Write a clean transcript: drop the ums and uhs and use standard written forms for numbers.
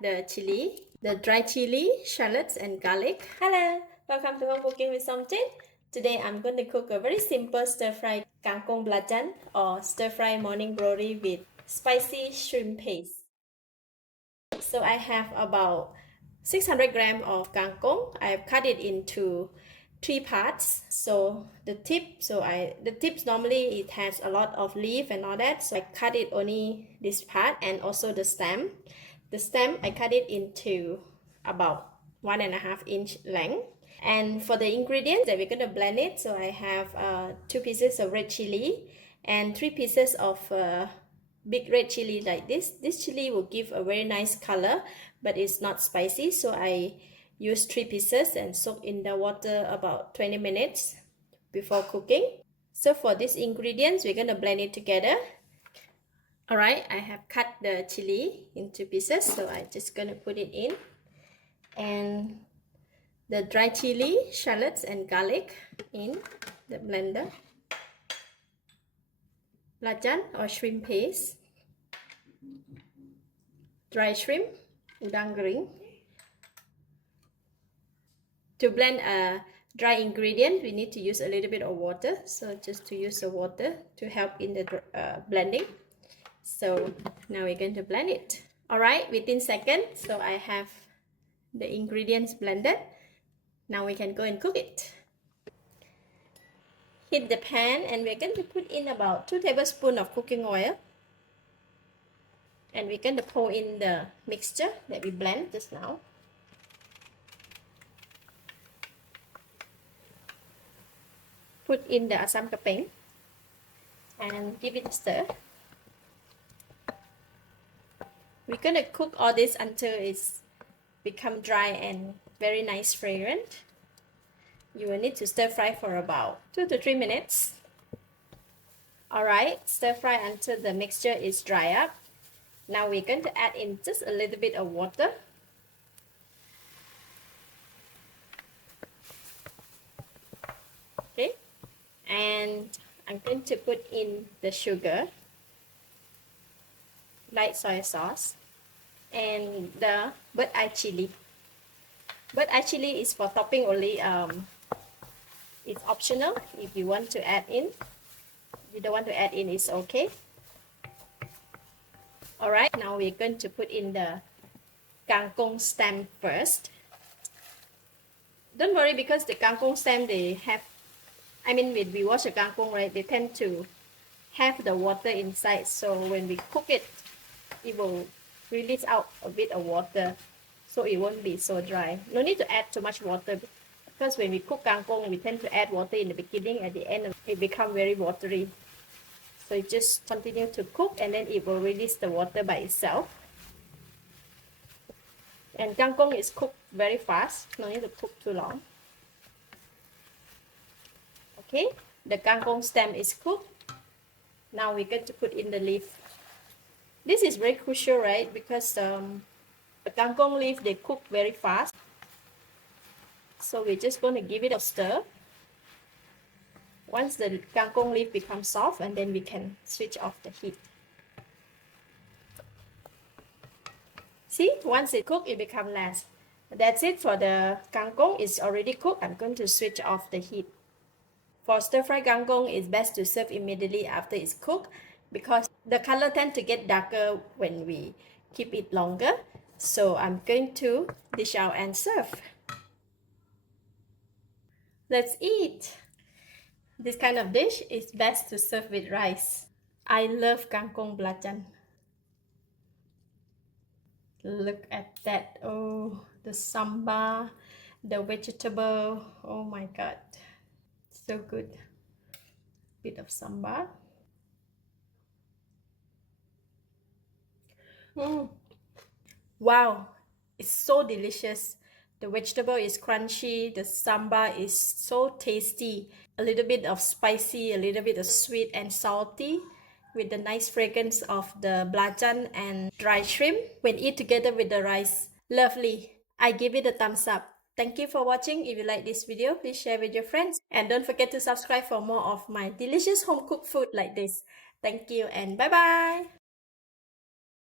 the chili, the dry chili, shallots and garlic. Hello, welcome to Home Cooking with Somjit. Today I'm going to cook a very simple stir-fry Kangkung Belacan or stir-fry morning glory with spicy shrimp paste. So I have about 600 grams of kangkung. I've cut it into 3 parts. So the tips normally it has a lot of leaf and all that. So I cut it only this part and also the stem. The stem I cut it into about 1.5 inch length. And for the ingredients that we're going to blend it, so I have 2 pieces of red chili and 3 pieces of big red chili like this. This chili will give a very nice color, but it's not spicy, so I use 3 pieces and soak in the water about 20 minutes before cooking. So for these ingredients, we're going to blend it together. Alright, I have cut the chili into pieces, so I'm just going to put it in. And the dry chili, shallots and garlic in the blender. Belacan or shrimp paste. Dry shrimp, udang kering. To blend a dry ingredient, we need to use a little bit of water. So just to use the water to help in the blending. So now we're going to blend it. Alright, within seconds, so I have the ingredients blended. Now we can go and cook it. Heat the pan and we're going to put in about 2 tablespoons of cooking oil. And we're going to pour in the mixture that we blend just now. Put in the asam kepeng and give it a stir. We're going to cook all this until it's become dry and very nice fragrant. You will need to stir fry for about 2 to 3 minutes. Alright, stir fry until the mixture is dry up. Now we're going to add in just a little bit of water. Okay, and I'm going to put in the sugar, light soy sauce, and the bird eye chili. Bird eye chili is for topping only. It's optional if you want to add in. If you don't want to add in, it's okay. Alright, now we're going to put in the kangkung stem first. Don't worry, because the kangkung stem, they have, when we wash the kangkung, right, they tend to have the water inside. So when we cook it, it will release out a bit of water, so it won't be so dry. No need to add too much water, because when we cook kangkung, we tend to add water in the beginning. At the end, it becomes very watery. So you just continue to cook and then it will release the water by itself. And kangkung is cooked very fast, no need to cook too long. Okay, the kangkung stem is cooked. Now we're going to put in the leaf. This is very crucial, right? Because the kangkung leaf, they cook very fast. So we're just going to give it a stir. Once the kangkung leaf becomes soft, and then we can switch off the heat. See, once it cooks, it becomes less. That's it for the kangkung. It's already cooked. I'm going to switch off the heat. For stir-fry kangkung, it's best to serve immediately after it's cooked, because the color tends to get darker when we keep it longer. So I'm going to dish out and serve. Let's eat. This kind of dish is best to serve with rice. I love Kangkung Belacan. Look at that. Oh, the sambal, the vegetable. Oh my god. So good. Bit of sambal. Wow, it's so delicious. The vegetable is crunchy, the sambal is so tasty. A little bit of spicy, a little bit of sweet and salty, with the nice fragrance of the belacan and dry shrimp when eat together with the rice. Lovely. I give it a thumbs up. Thank you for watching. If you like this video, please share with your friends. And don't forget to subscribe for more of my delicious home cooked food like this. Thank you and bye-bye.